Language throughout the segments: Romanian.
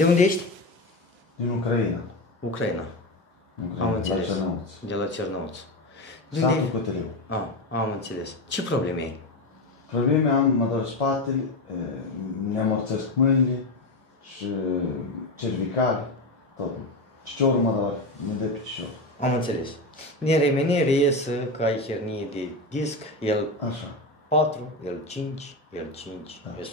De unde ești? Din Ucraina. Ucraina. Am înțeles. La Cernăuț. De la Cernăuț. Satul Coteliu. Am înțeles. Ce probleme ai? Probleme am, mă doar spatele, mi-amorțesc mâinile și cervical, tot. Piciorul mă doar, mă dă picior. Am înțeles. Din remene reiese că ai hernie de disc, el Așa. 4, el 5, el 5, el 1.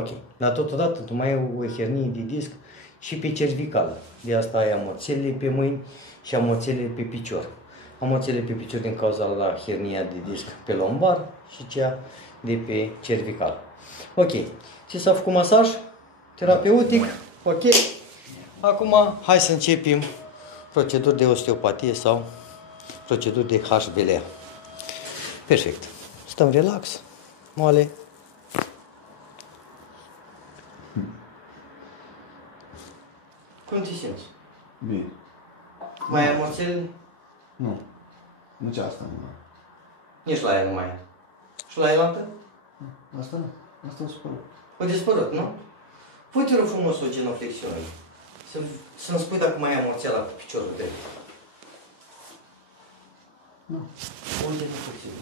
Ok. Dar totodată tu mai ai o hernie de disc și pe cervicală. De asta ai amorțelile pe mâini și amorțelile pe picior. Amorțelile pe picior din cauza la hernia de disc pe lombar și cea de pe cervical. Ok. Ți s-a făcut masaj terapeutic? Ok. Acum hai să începem proceduri de osteopatie sau proceduri de HVLA. Perfect. Stăm relax, moale. Cum te simți? Bine. Mai ai amorțele? Nu. Nici asta nu mai. Nici la aia nu mai ai. Și la elantă? Asta nu. Asta a spărut. O dispărut, nu? Pui-te rog frumos o genoflexiune. Să-mi spui dacă mai ai amorțeala cu piciorul drept. Nu. O genoflexiune.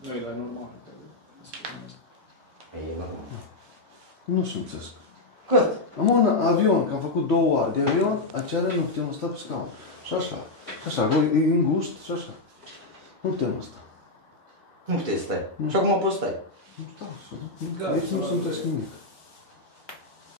Nu e la normal. E normal. Nu simțesc. Cât? Am un avion, că am făcut 2 ore de avion, aceea nu putem sta pe scaun. Și așa. Și așa, voi e îngust și așa. Nu putem sta. Nu puteți stai. Și acum poți stai. Nu stau, să nu. Aici nu simțesc nimic.